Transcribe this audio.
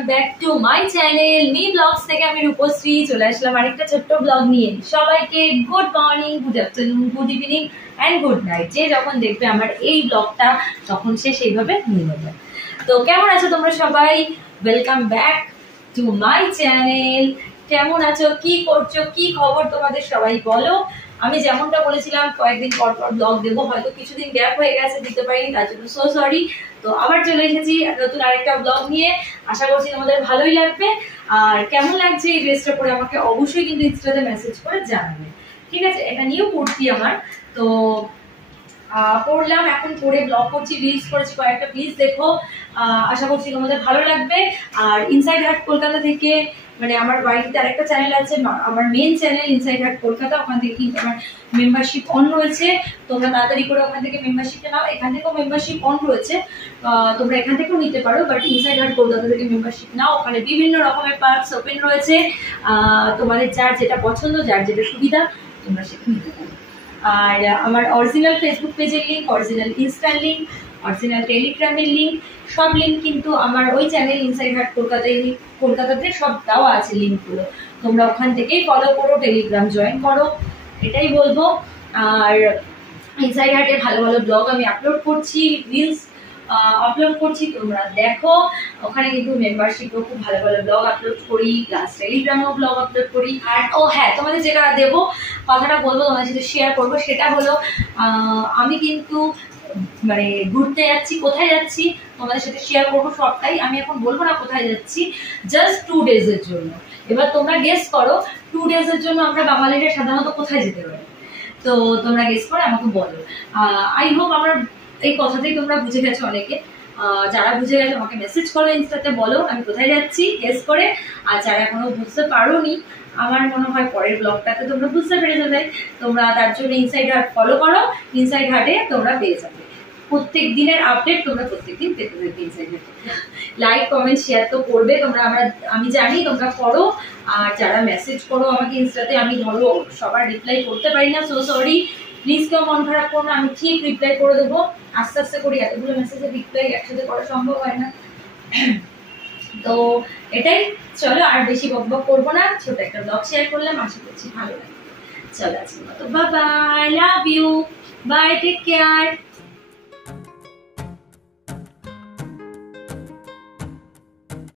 Welcome back to my channel me vlogs থেকে আমি রূপশ্রী চলে আসলাম আরেকটা ছোট্ট ব্লগ নিয়ে। সবাইকে good morning, good afternoon, good evening and good night. যে যখন দেখবে আমার এই ব্লগটা তখন সে সেইভাবে নিয়ে নেবে। তো কেমন আছো তোমরা সবাই? Welcome back to my channel. কেমন আছো, কি করছো, কি খবর তোমাদের সবাই বলো। আমি যেমনটা বলেছিলাম কয়েকদিন পর পর ব্লগ দেবো, হয়তো কিছুদিন গ্যাপ হয়ে গেছে, দিতে পারিনি, তার জন্য সো সরি। তো আবার চলে এসেছি নতুন আরেকটা ব্লগ নিয়ে। আশা করছি তোমাদের ভালোই লাগবে। আর কেমন লাগছে এই ড্রেসটা পরে আমাকে অবশ্যই কিন্তু ইনস্টাতে মেসেজ করে জানাবে, ঠিক আছে? এটা নিয়েও পড়ছি আমার। তো পড়লাম, এখন পড়ে ব্লগ করছি, রিলস করেছি কয়েকটা, প্লিজ দেখো। আশা করছি তোমাদের ভালো লাগবে। আর ইনসাইড হার্ট কলকাতা থেকে, মানে আমার বাড়িতে আরেকটা চ্যানেল আছে, আমার main channel inside heart Kolkata, ওখান থেকে কিন্তু আমার মেম্বারশিপ অন রয়েছে। তোমরা তাড়াতাড়ি করে ওখান থেকে মেম্বারশিপটা নাও। এখান থেকেও মেম্বারশিপ অন রয়েছে, তোমরা এখান থেকেও নিতে পারো, বাট ইনসাইড হার্ট কলকাতা থেকে মেম্বারশিপ নাও। ওখানে বিভিন্ন রকমের পার্কস ওপেন রয়েছে। তোমাদের যার যেটা পছন্দ, যার যেটা সুবিধা, তোমরা সেটা নিতে পারো। আর আমার অরিজিনাল ফেসবুক পেজের লিঙ্ক, অরিজিনাল ইনস্টার লিঙ্ক, অরিজিনাল টেলিগ্রামের লিঙ্ক, সব লিঙ্ক কিন্তু আমার ওই চ্যানেল ইনসাইড হার্ট কলকাতাতে সব দেওয়া আছে লিঙ্কগুলো। তোমরা ওখান থেকেই ফলো করো, টেলিগ্রাম জয়েন করো, এটাই বলবো। আর ইনসাইড হার্টে ভালো ভালো ব্লগ আমি আপলোড করছি, রিলস আপলোড করছি, তোমরা দেখো। ওখানে কিন্তু মেম্বারশিপও খুব ভালো ভালো ব্লগ আপলোড করি, প্লাস টেলিগ্রামেও ব্লগ আপলোড করি। আর হ্যাঁ, তোমাদের যেটা দেবো, কথাটা বলবো, তোমাদের সাথে শেয়ার করবো, সেটা হলো আমি কিন্তু মানে ঘুরতে যাচ্ছি। কোথায় যাচ্ছি তোমাদের সাথে শেয়ার করবো সবটাই। আমি এখন বলবো না কোথায় যাচ্ছি, জাস্ট 2 ডেজের জন্য। এবার তোমরা গেস করো 2 ডেজের জন্য আমরা বাঙালিরা সাধারণত কোথায় যেতে পারি। তো তোমরা গেস করে আমাকে বলো। আই হোপ আমার এই কথাতেই তোমরা বুঝে গেছো অনেকে। যারা বুঝে গেছো আমাকে মেসেজ করো, ইনস্টাতে বলো আমি কোথায় যাচ্ছি গেস করে। আর যারা এখনো বুঝতে পারোনি, আমার মনে হয় পরের ব্লগটাতে তোমরা বুঝতে পেরে যাবে। তোমরা তার জন্য ইনসাইড হার্ট ফলো করো, ইনসাইড হার্টে তোমরা পেয়ে যাবে প্রত্যেক দিনের আপডেট। তোমরা প্রত্যেকদিন পেতে থাকবে ইনসাইড হার্টে। লাইক কমেন্ট শেয়ার তো করবে তোমরা, আমি জানি তোমরা করো। আর যারা মেসেজ করো আমাকে ইনস্টাতে, আমি ধরো সবার রিপ্লাই করতে পারি না, সো সরি। প্লিজ কেউ মন খারাপ করো না, আমি ঠিক রিপ্লাই করে দেবো, আস্তে আস্তে করি। এতগুলো মেসেজের রিপ্লাই একসাথে করা সম্ভব হয় না। তো এটাই, চলো আর বেশি বকবক করবো না, ছোট একটা ব্লগ শেয়ার করলাম, আশা করছি ভালো লাগবে। চলো আজকের মতো bye bye, love you, bye, take care.